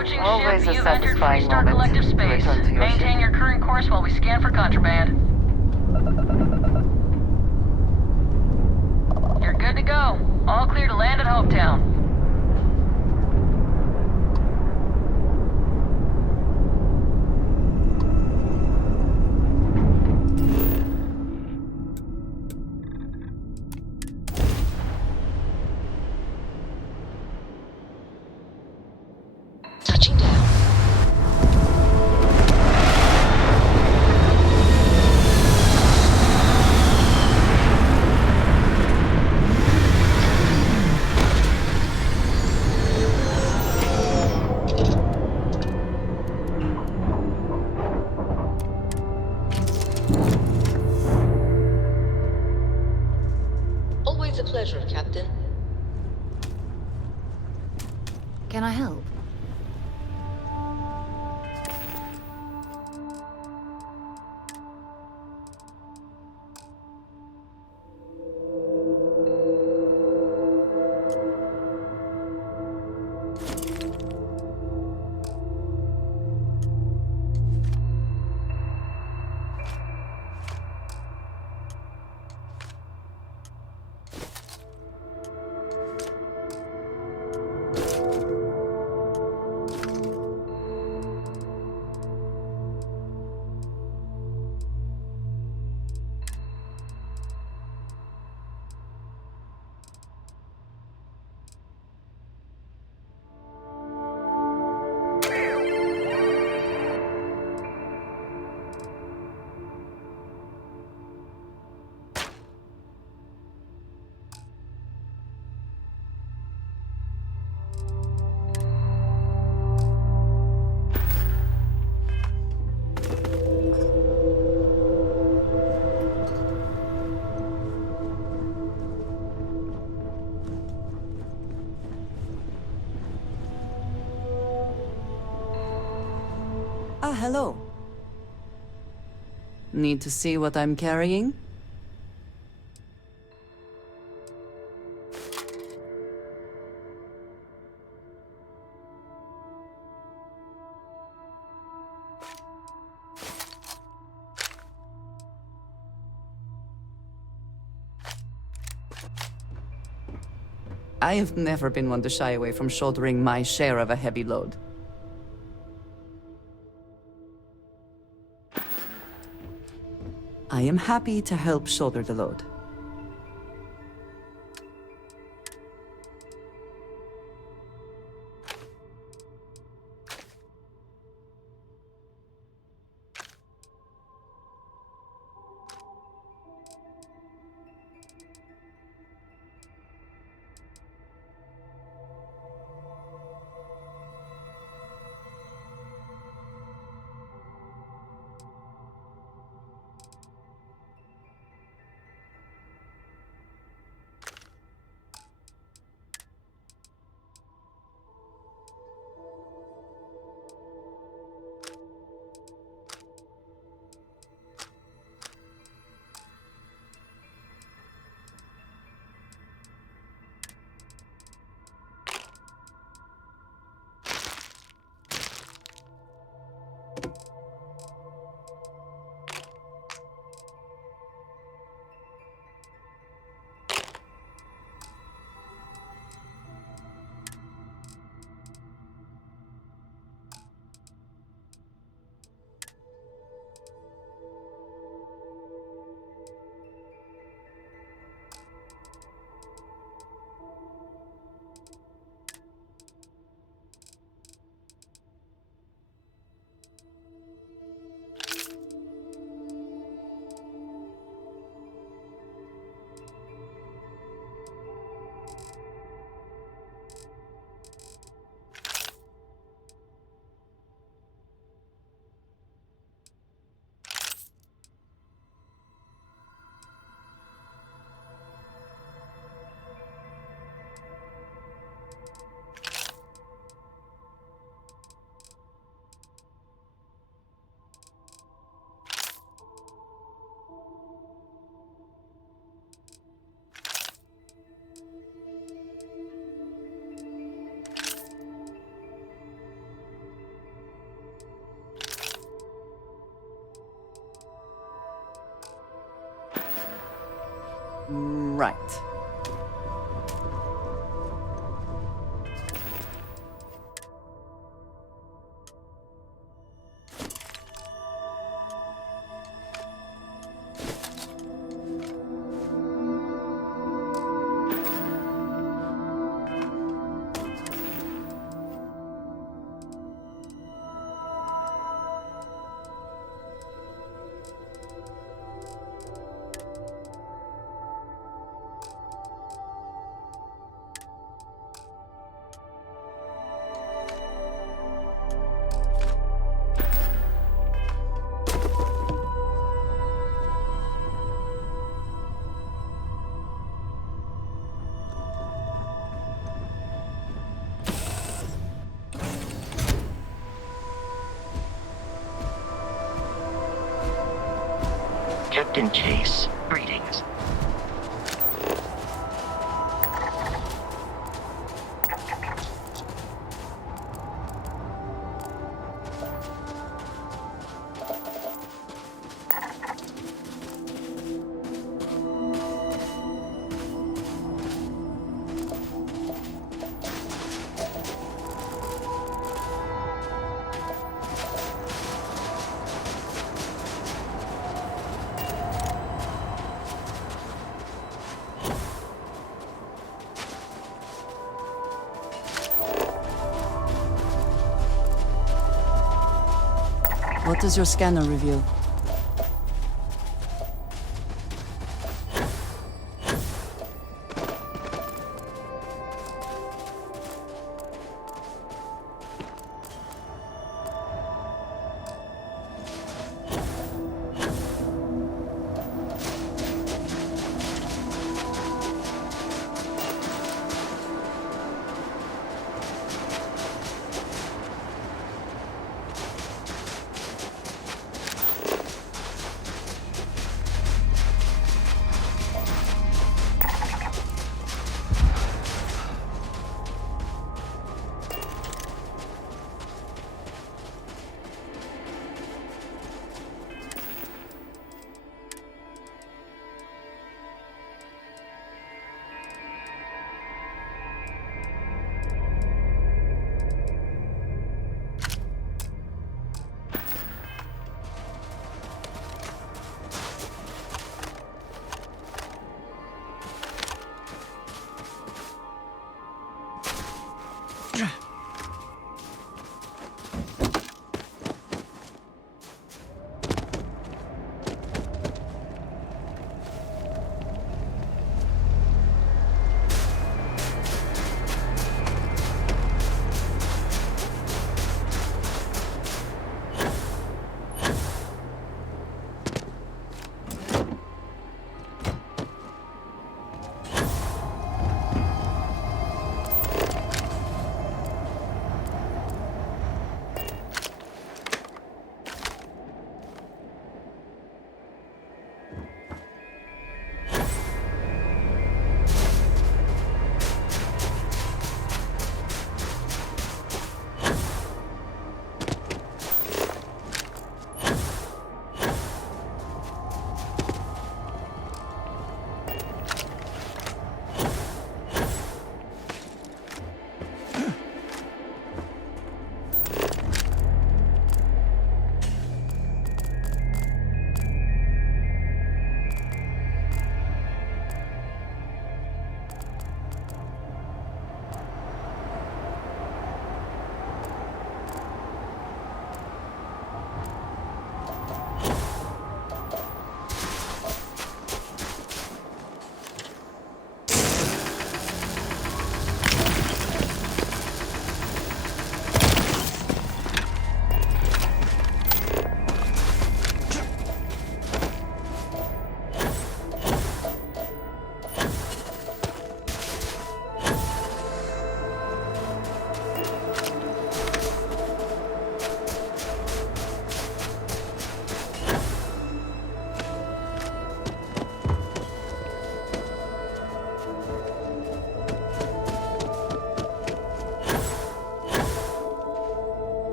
approaching Always ship. a You've entered satisfying Freestar moment Collective to space. return to your Maintain ship. your current course while we scan for contraband. You're good to go. All clear to land at Hopetown. Touching down. Always a pleasure, Captain. Can I help? Ah, hello. Need to see what I'm carrying? I have never been one to shy away from shouldering my share of a heavy load. I am happy to help shoulder the load. Right. Captain Chase, greetings. What does your scanner reveal?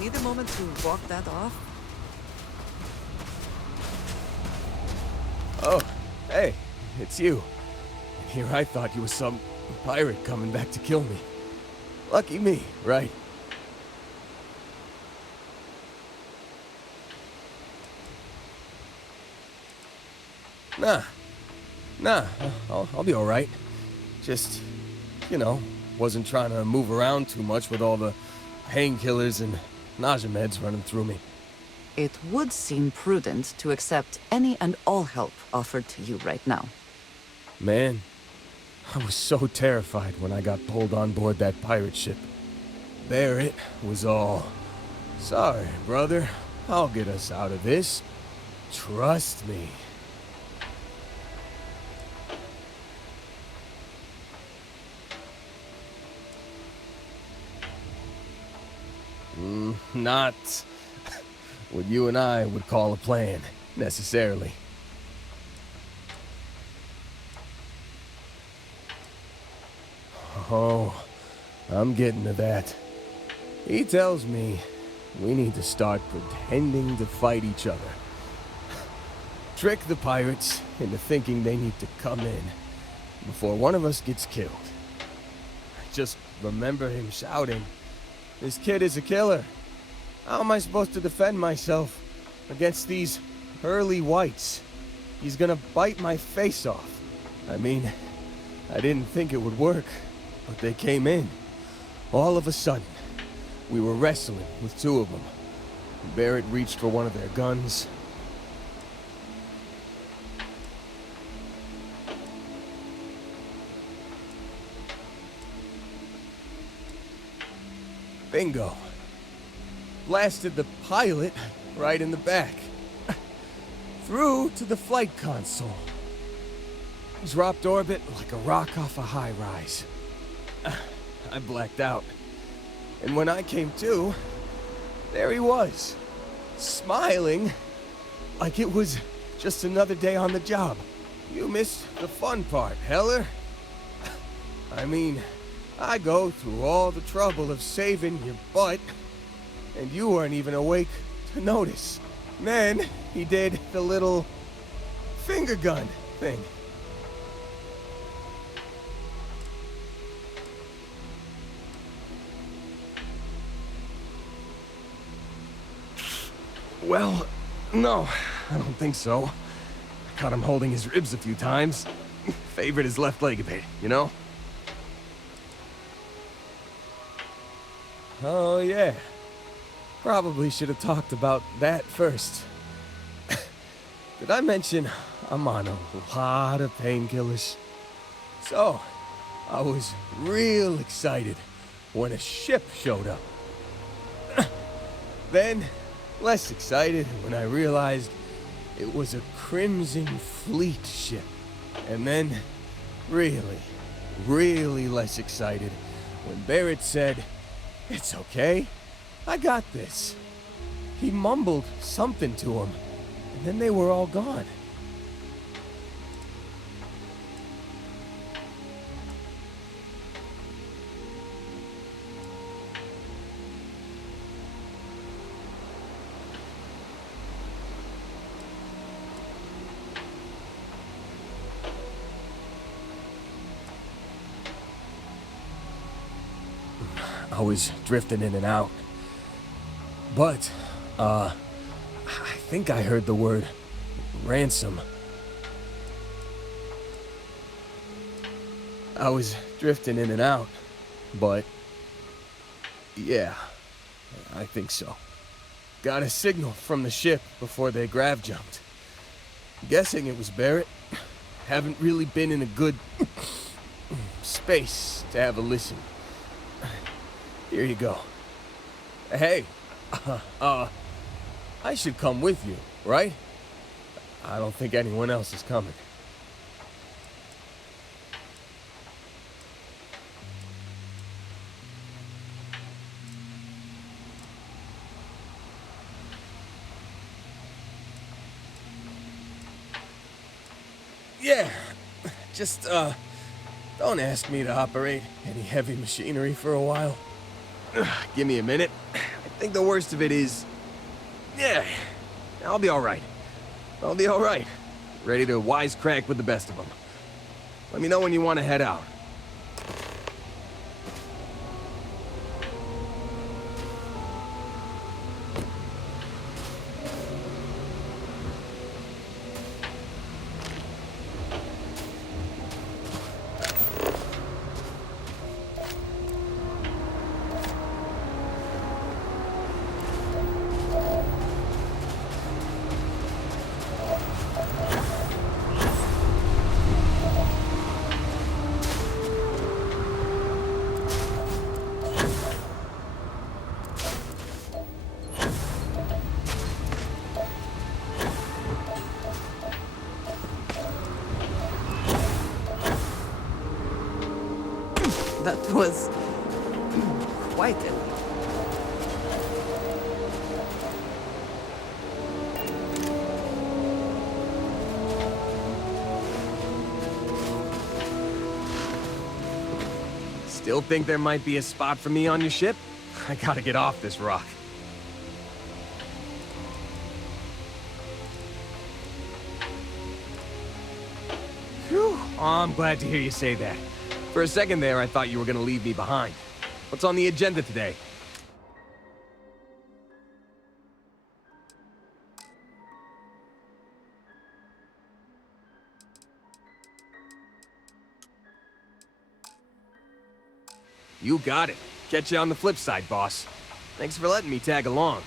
Need a moment to walk that off? Oh, hey, it's you. Here I thought you was some pirate coming back to kill me. Lucky me, right? Nah, I'll be alright. Just, wasn't trying to move around too much with all the painkillers and nausea meds running through me. It would seem prudent to accept any and all help offered to you right now. Man, I was so terrified when I got pulled on board that pirate ship. Barrett was all, "Sorry, brother, I'll get us out of this. Trust me." Not what you and I would call a plan, necessarily. Oh, I'm getting to that. He tells me we need to start pretending to fight each other. Trick the pirates into thinking they need to come in before one of us gets killed. I just remember him shouting, "This kid is a killer. How am I supposed to defend myself against these early whites? He's gonna bite my face off." I mean, I didn't think it would work, but they came in. All of a sudden, we were wrestling with two of them. Barrett reached for one of their guns. Bingo. Blasted the pilot right in the back. Through to the flight console. Dropped orbit like a rock off a high rise. I blacked out. And when I came to, there he was, smiling like it was just another day on the job. You missed the fun part, Heller. I mean, I go through all the trouble of saving your butt, and you weren't even awake to notice. Then he did the little finger gun thing. Well, no, I don't think so. I caught him holding his ribs a few times. Favored his left leg a bit, you know? Oh, yeah. Probably should have talked about that first. Did I mention I'm on a lot of painkillers? So, I was real excited when a ship showed up. Then, less excited when I realized it was a Crimson Fleet ship. And then, really less excited when Barrett said, "It's okay, I got this." He mumbled something to him, and then they were all gone. I was drifting in and out. But, I think I heard the word ransom. I was drifting in and out, but yeah, I think so. Got a signal from the ship before they grav jumped. Guessing it was Barrett. Haven't really been in a good space to have a listen. Here you go. Hey, I should come with you, right? I don't think anyone else is coming. Yeah, just, don't ask me to operate any heavy machinery for a while. Give me a minute. I think the worst of it is... Yeah, I'll be alright. I'll be alright. Ready to wisecrack with the best of them. Let me know when you want to head out. That was quite a leap. Still think there might be a spot for me on your ship? I gotta get off this rock. Phew. Oh, I'm glad to hear you say that. For a second there, I thought you were gonna leave me behind. What's on the agenda today? You got it. Catch you on the flip side, boss. Thanks for letting me tag along.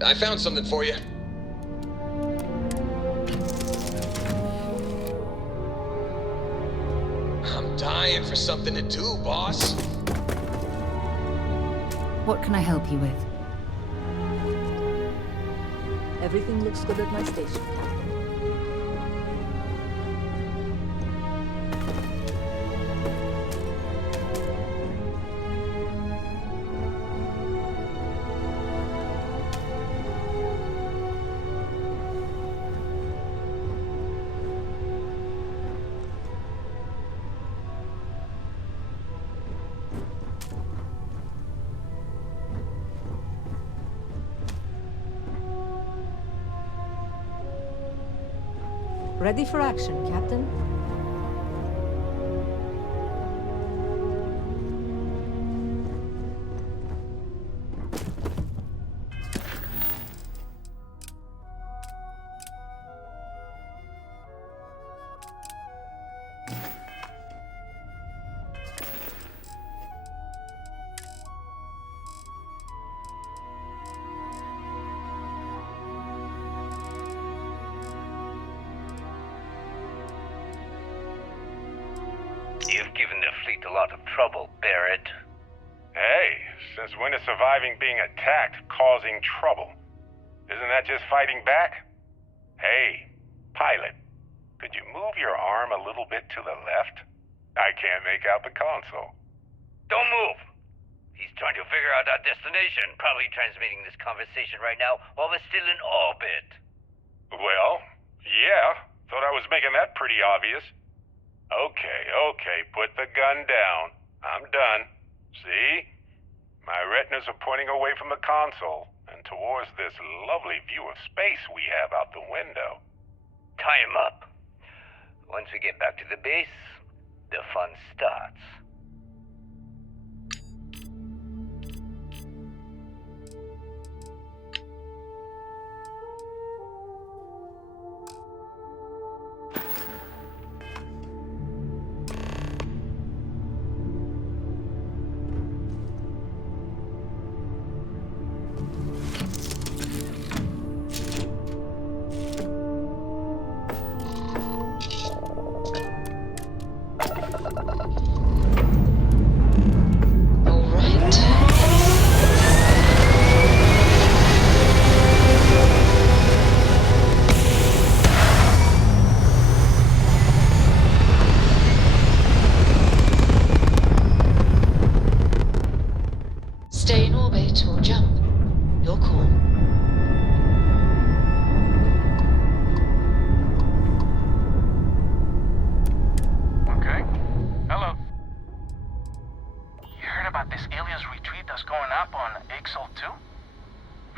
I found something for you. I'm dying for something to do, boss. What can I help you with? Everything looks good at my station, Captain. Ready for action, Captain. You've given the fleet a lot of trouble, Barrett. Hey, since when is surviving being attacked causing trouble? Isn't that just fighting back? Hey, pilot, could you move your arm a little bit to the left? I can't make out the console. Don't move! He's trying to figure out our destination, probably transmitting this conversation right now while we're still in orbit. Well, yeah, thought I was making that pretty obvious. Okay, put the gun down. I'm done. See? My retinas are pointing away from the console and towards this lovely view of space we have out the window. Tie him up. Once we get back to the base, the fun starts.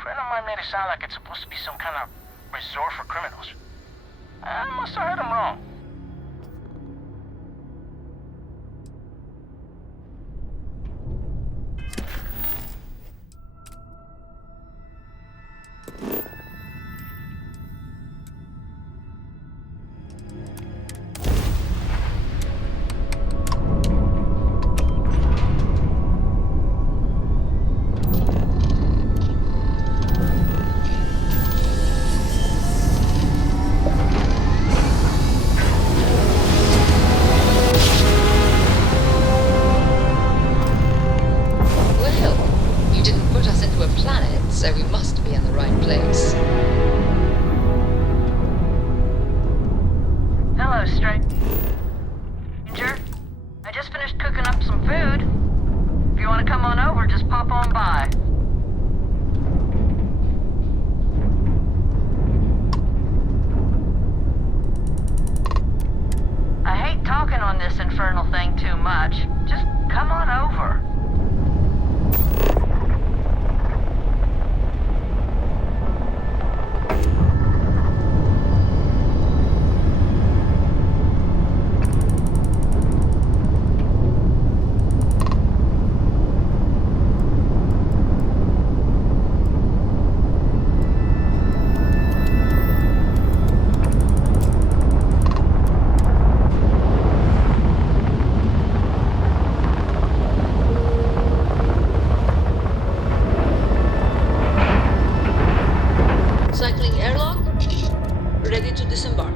friend of mine made it sound like it's supposed to be some kind of resort for criminals. I must have heard him wrong. Well, you didn't put us into a planet, so we must be in the right place. Hello, stranger. I just finished cooking up some food. If you want to come on over, just pop on by. I hate talking on this infernal thing too much. Just come on over. Cycling airlock, ready to disembark.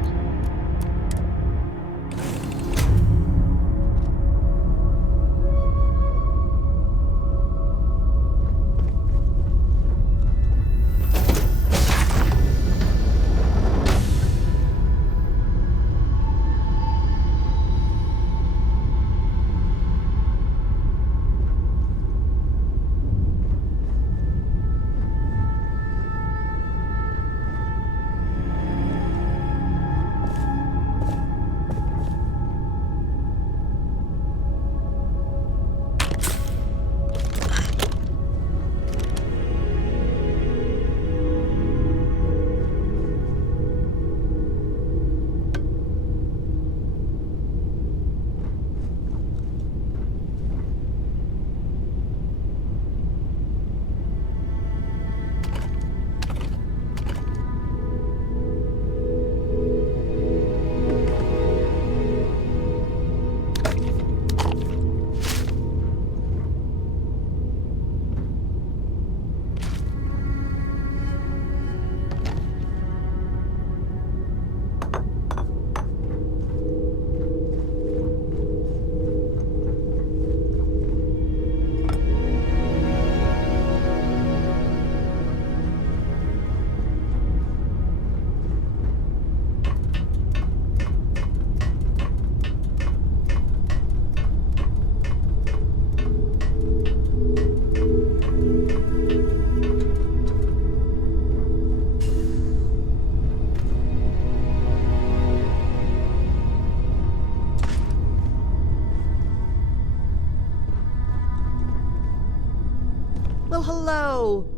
Well, hello.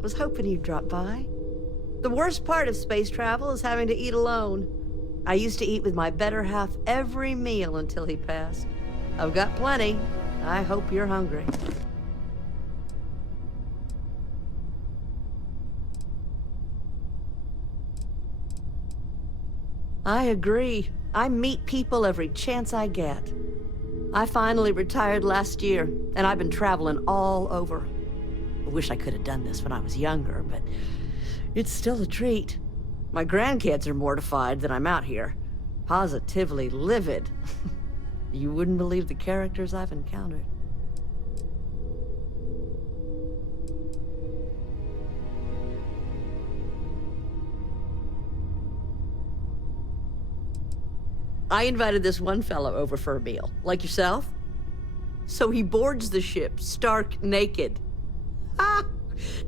Was hoping you'd drop by. The worst part of space travel is having to eat alone. I used to eat with my better half every meal until he passed. I've got plenty. I hope you're hungry. I agree. I meet people every chance I get. I finally retired last year, and I've been traveling all over. I wish I could have done this when I was younger, but it's still a treat. My grandkids are mortified that I'm out here. Positively livid. You wouldn't believe the characters I've encountered. I invited this one fellow over for a meal, like yourself. So he boards the ship, stark naked. Ah!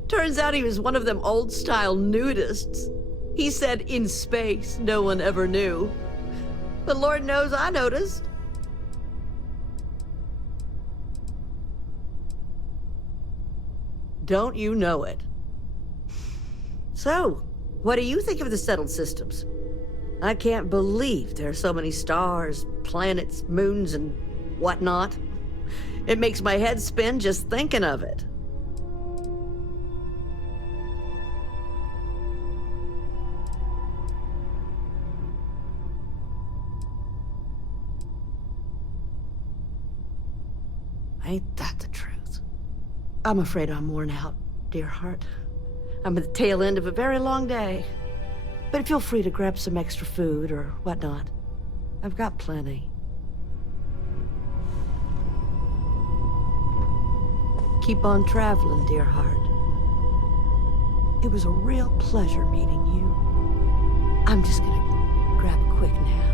Turns out he was one of them old-style nudists. He said in space, no one ever knew. But Lord knows I noticed. Don't you know it? So, what do you think of the settled systems? I can't believe there are so many stars, planets, moons, and whatnot. It makes my head spin just thinking of it. Ain't that the truth? I'm afraid I'm worn out, dear heart. I'm at the tail end of a very long day. But feel free to grab some extra food or whatnot. I've got plenty. Keep on traveling, dear heart. It was a real pleasure meeting you. I'm just gonna grab a quick nap.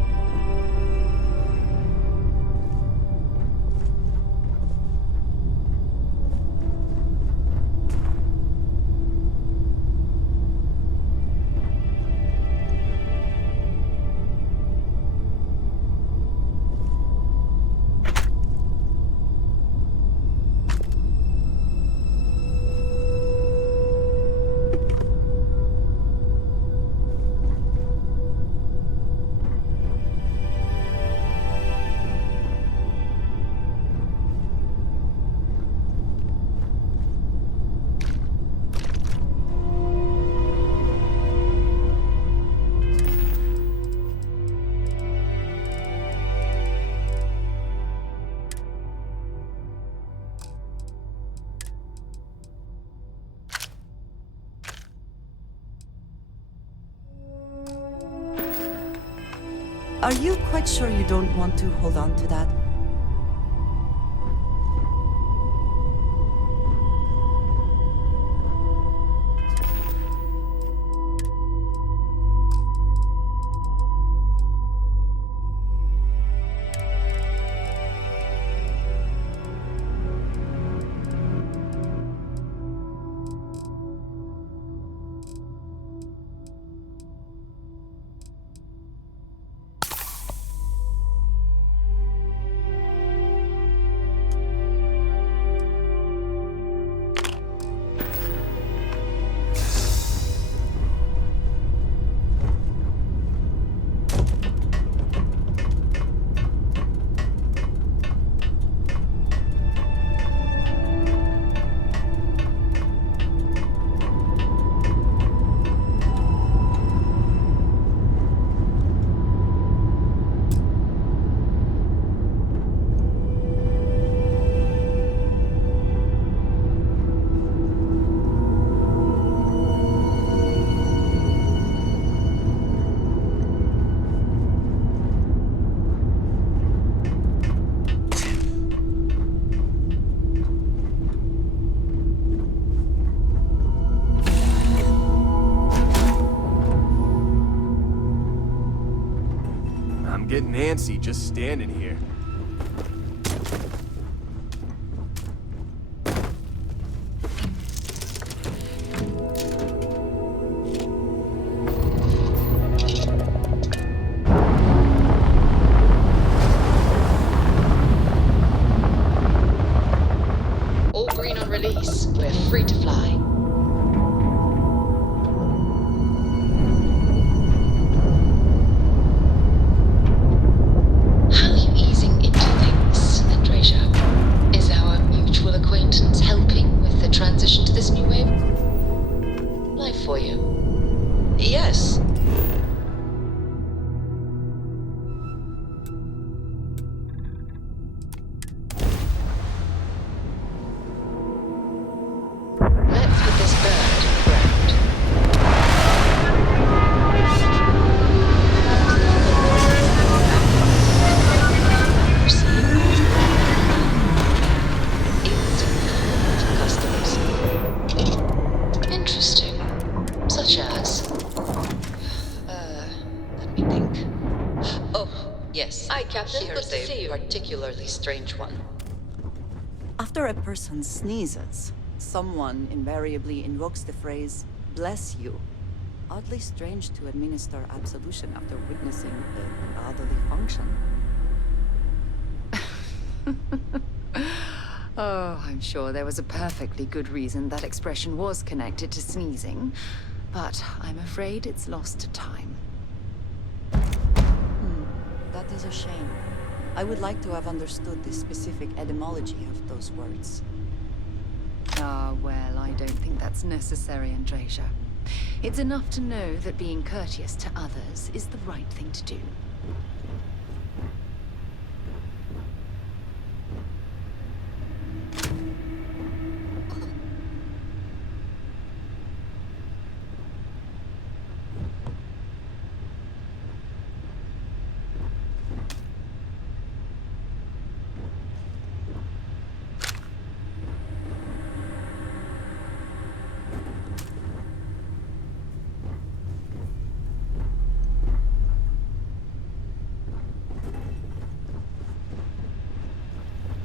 Are you quite sure you don't want to hold on to that? Getting antsy just standing here. All green on release. We're free to fly. Yes. Let's put this bird on the ground. Customers. Interesting. Such as? Let me think. Oh, yes. Hi, Captain. Here's a particularly strange one. After a person sneezes, someone invariably invokes the phrase, "bless you." Oddly strange to administer absolution after witnessing a bodily function. Oh, I'm sure there was a perfectly good reason that expression was connected to sneezing. but I'm afraid it's lost to time. That is a shame. I would like to have understood the specific etymology of those words. Ah, well, I don't think that's necessary, Andreja. It's enough to know that being courteous to others is the right thing to do.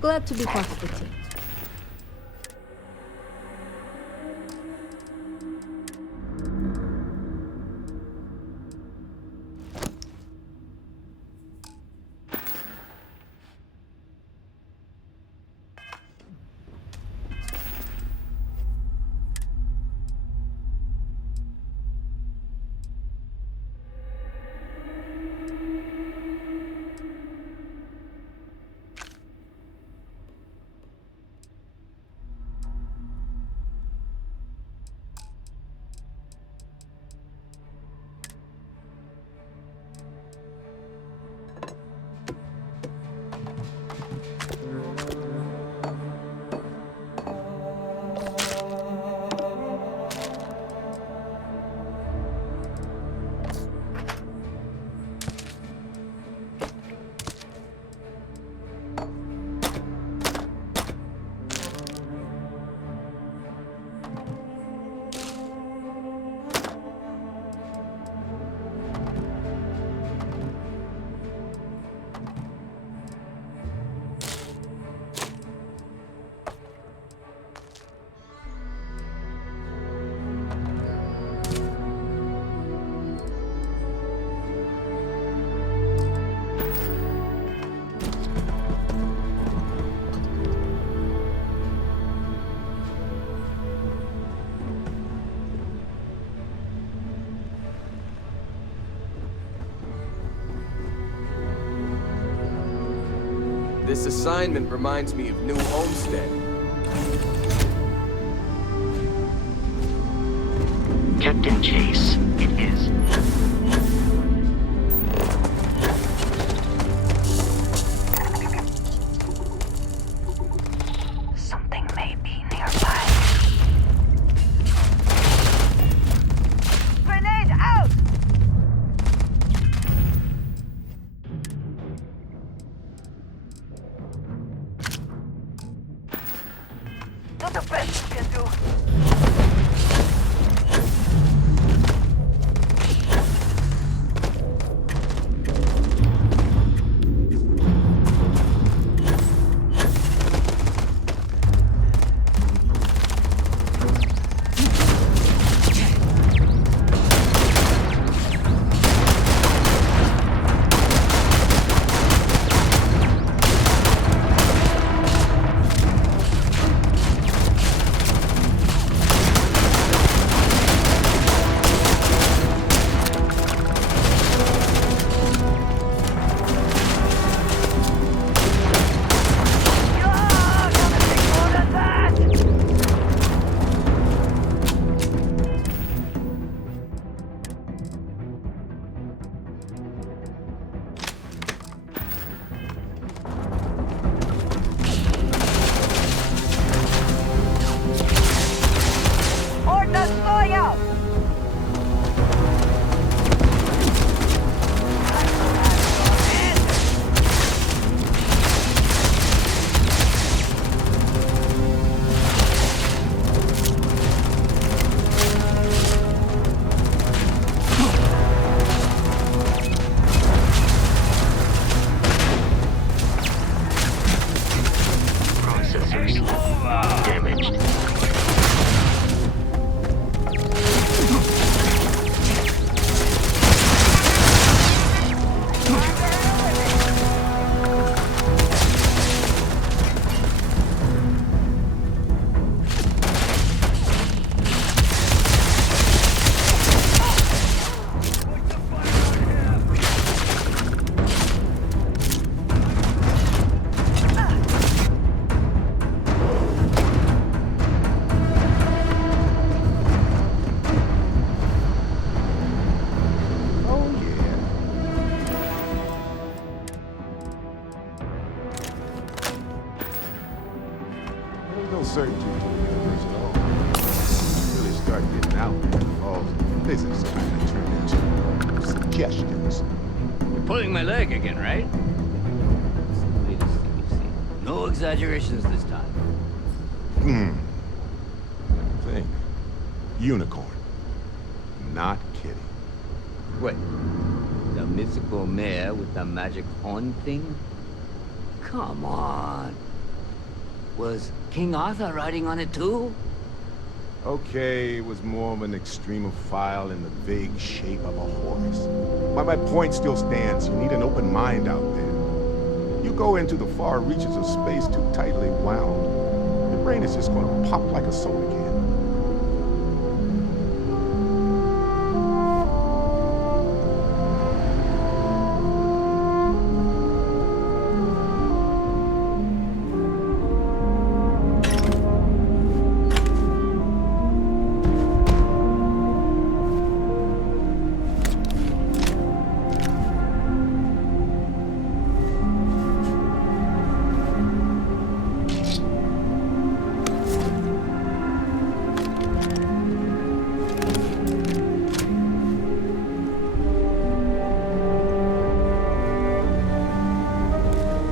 Glad to be part of the team. This assignment reminds me of New Homestead. Captain Chase, it is. Something may be nearby. Grenade out! Do the best you can do. Damaged. Visits kind of turned into suggestions. You're pulling my leg again, right? No exaggerations this time. Thing. Unicorn. Not kidding. Wait. The mythical mare with the magic horn thing? Come on. Was King Arthur riding on it too? Okay, it was more of an extremophile in the vague shape of a horse. But my point still stands. You need an open mind out there. You go into the far reaches of space too tightly wound, your brain is just going to pop like a soda can.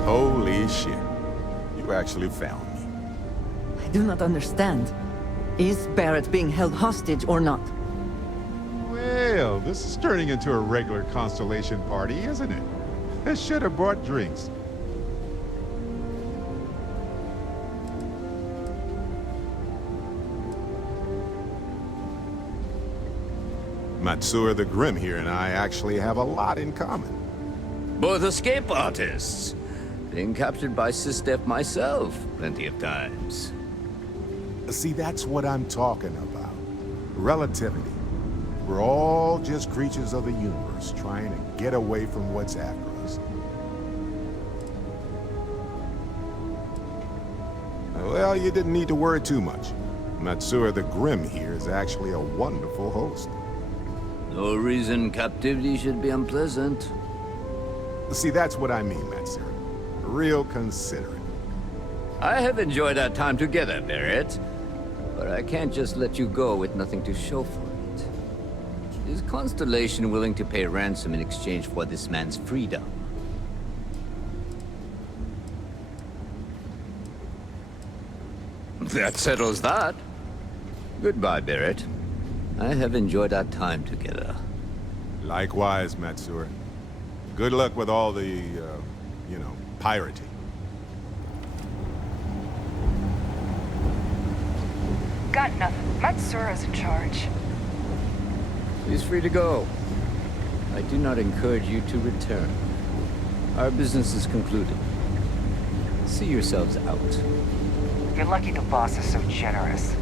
Holy shit. You actually found me. I do not understand. Is Barrett being held hostage or not? Well, this is turning into a regular Constellation party, isn't it? I should have brought drinks. Matsura the Grim here and I actually have a lot in common. Both escape artists. Being captured by Sistef myself plenty of times. See, that's what I'm talking about. Relativity. We're all just creatures of the universe trying to get away from what's after us. Well, you didn't need to worry too much. Matsura the Grim here is actually a wonderful host. No reason captivity should be unpleasant. See, that's what I mean, Matsura. Real considerate. I have enjoyed our time together, Barrett. But I can't just let you go with nothing to show for it. Is Constellation willing to pay ransom in exchange for this man's freedom? That settles that. Goodbye, Barrett. I have enjoyed our time together. Likewise, Matsura. Good luck with all the, you know, pirating. Got nothing. Matsura's in charge. He's free to go. I do not encourage you to return. Our business is concluded. See yourselves out. You're lucky the boss is so generous.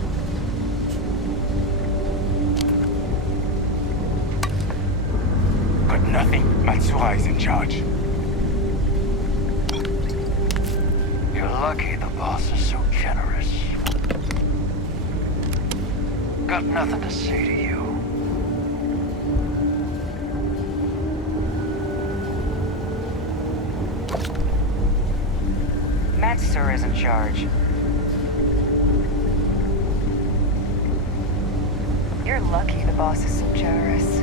But nothing. Matsura is in charge. You're lucky the boss is so generous. Got nothing to say to you. Matsura is in charge. You're lucky the boss is so generous.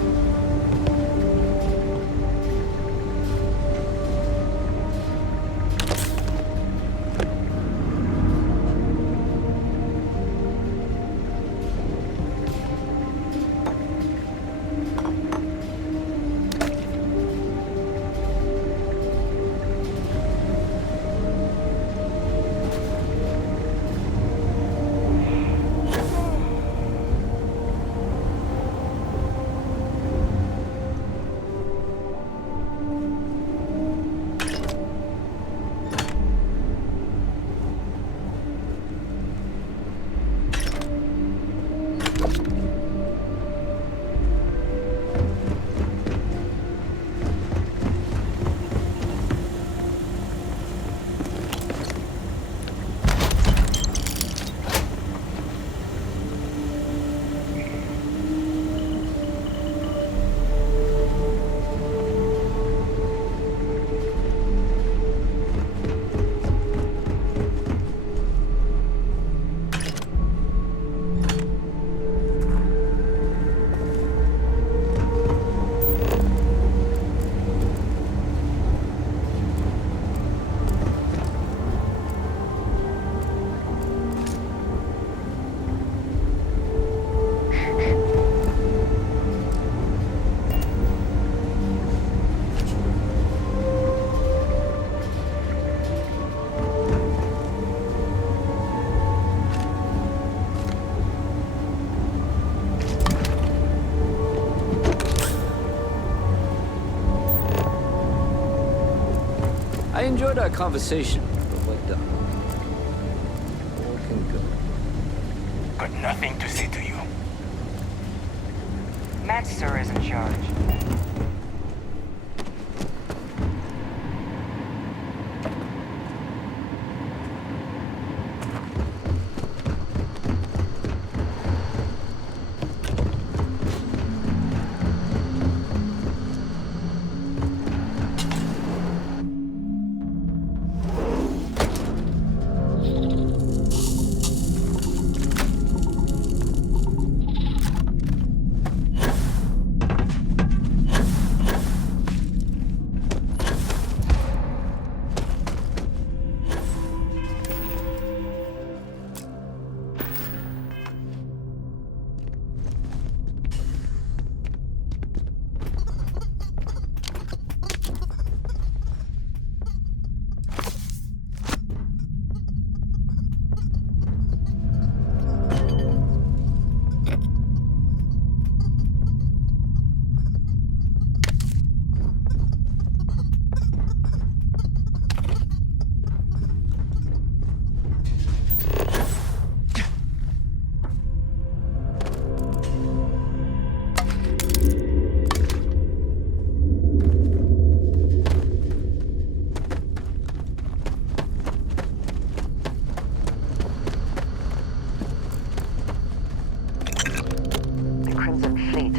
I enjoyed our conversation, but what done? All can go. Got nothing to say to you. Matt, sir, is in charge.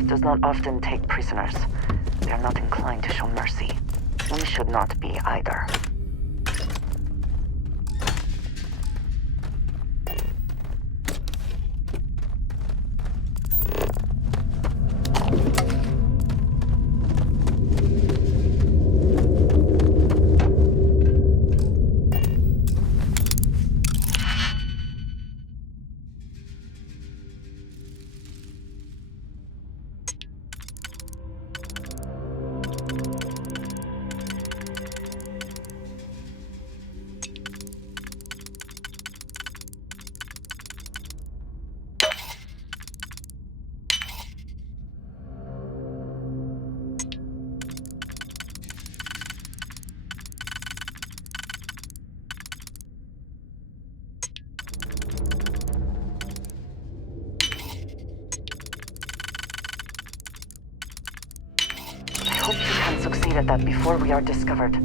Does not often take prisoners. They are not inclined to show mercy. We should not be either. I hope you can succeed at that before we are discovered.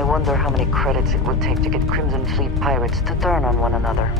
I wonder how many credits it would take to get Crimson Fleet pirates to turn on one another.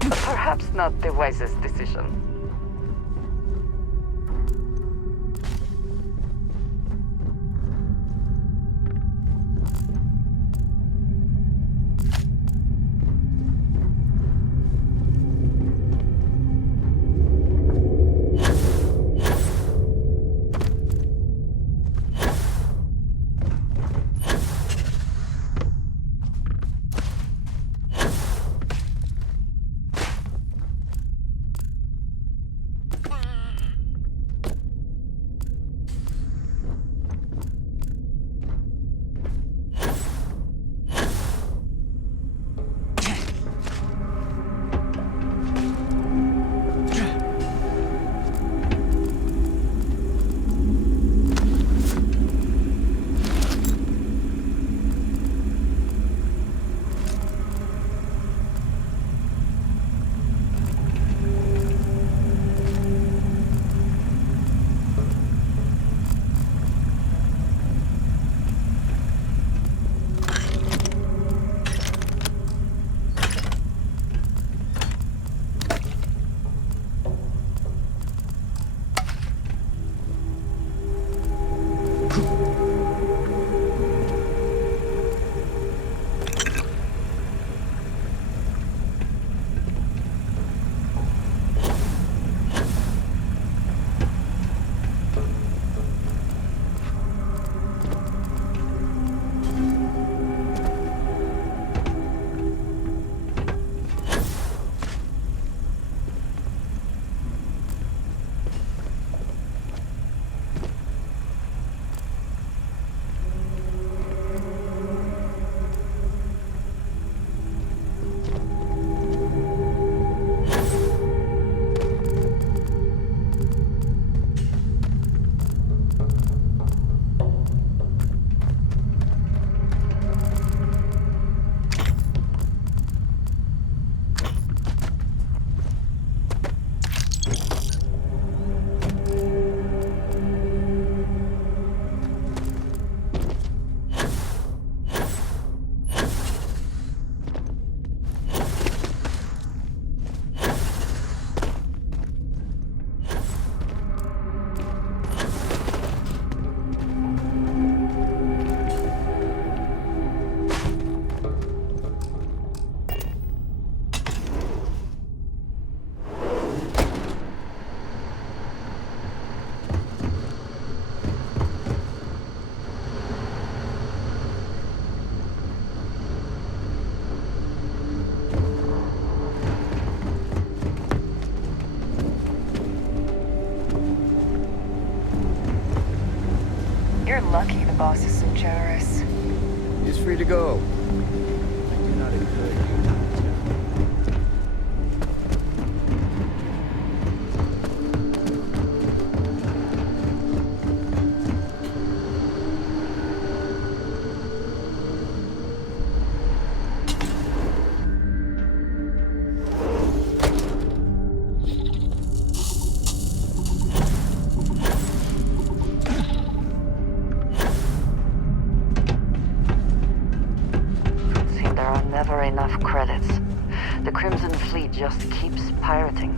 Perhaps not the wisest decision. You're lucky the boss is so generous. He's free to go. I do not encourage you not to. enough credits. The Crimson Fleet just keeps pirating.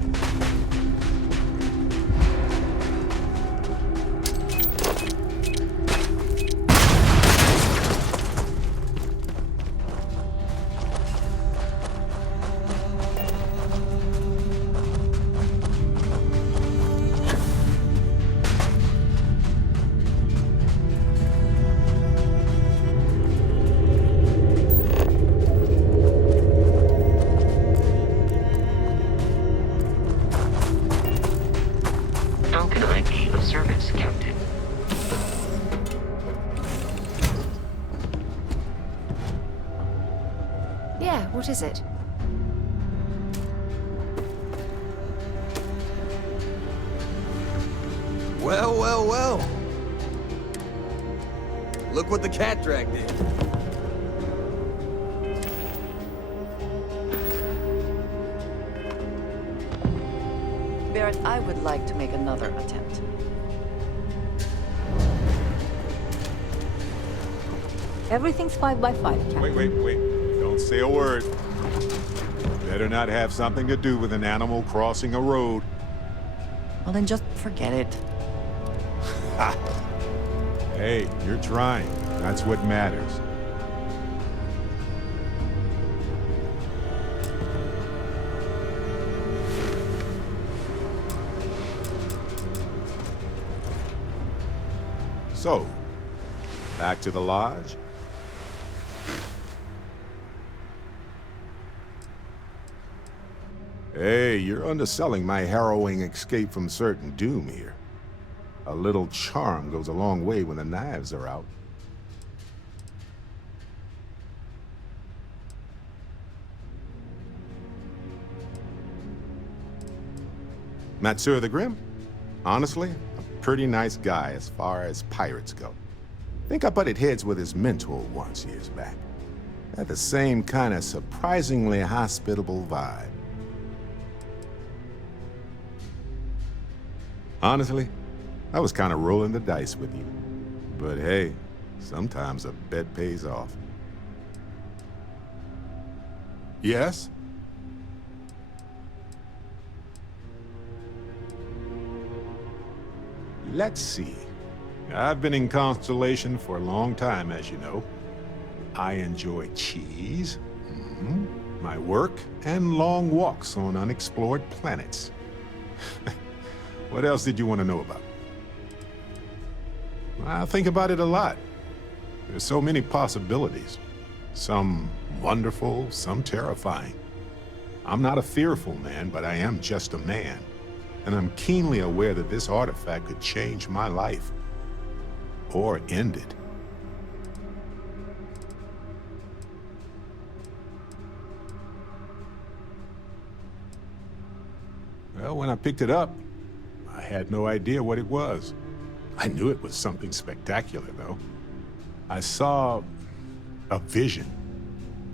How can I be of service, Captain? Yeah, what is it? Well, well, well. Look what the cat dragged in. Barrett, I would like to make another attempt. Everything's 5 by 5, Captain. Wait. Don't say a word. Better not have something to do with an animal crossing a road. Well, then just forget it. Ha! Hey, you're trying. That's what matters. So, back to the lodge? Hey, you're underselling my harrowing escape from certain doom here. A little charm goes a long way when the knives are out. Matsur the Grim? Honestly, a pretty nice guy as far as pirates go. Think I butted heads with his mentor once years back. Had the same kind of surprisingly hospitable vibe. Honestly, I was kind of rolling the dice with you. But hey, sometimes a bet pays off. Yes? Let's see. I've been in Constellation for a long time, as you know. I enjoy cheese, my work, and long walks on unexplored planets. What else did you want to know about? I think about it a lot. There's so many possibilities. Some wonderful, some terrifying. I'm not a fearful man, but I am just a man. And I'm keenly aware that this artifact could change my life. Or end it. Well, when I picked it up, I had no idea what it was. I knew it was something spectacular, though. I saw a vision.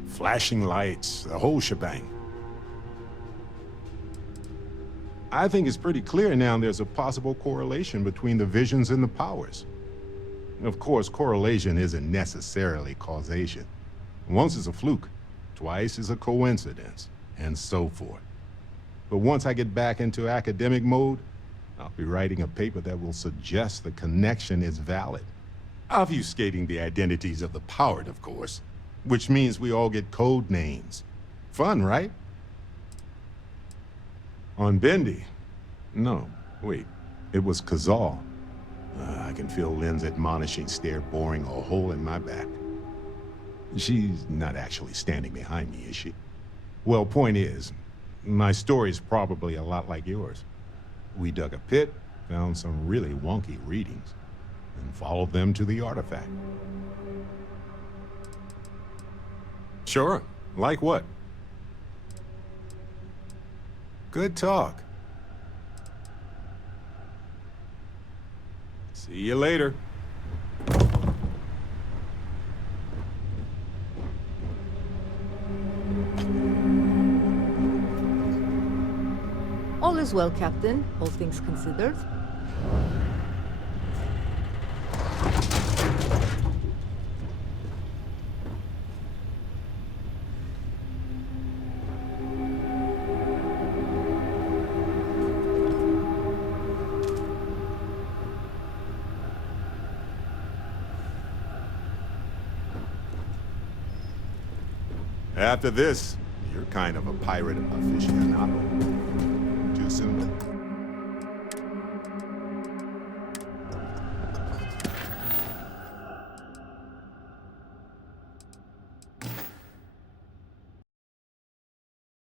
Flashing lights, the whole shebang. I think it's pretty clear now there's a possible correlation between the visions and the powers. Of course, correlation isn't necessarily causation. Once is a fluke, twice is a coincidence, and so forth. But once I get back into academic mode, I'll be writing a paper that will suggest the connection is valid. Obfuscating the identities of the powered, of course, which means we all get code names. Fun, right? On Bendy? No, wait, it was Kazal. I can feel Lynn's admonishing stare boring a hole in my back. She's not actually standing behind me, is she? Well, point is, my story's probably a lot like yours. We dug a pit, found some really wonky readings, and followed them to the artifact. Sure. Like what? Good talk. See you later. All is well, Captain, all things considered. After this, you're kind of a pirate aficionado.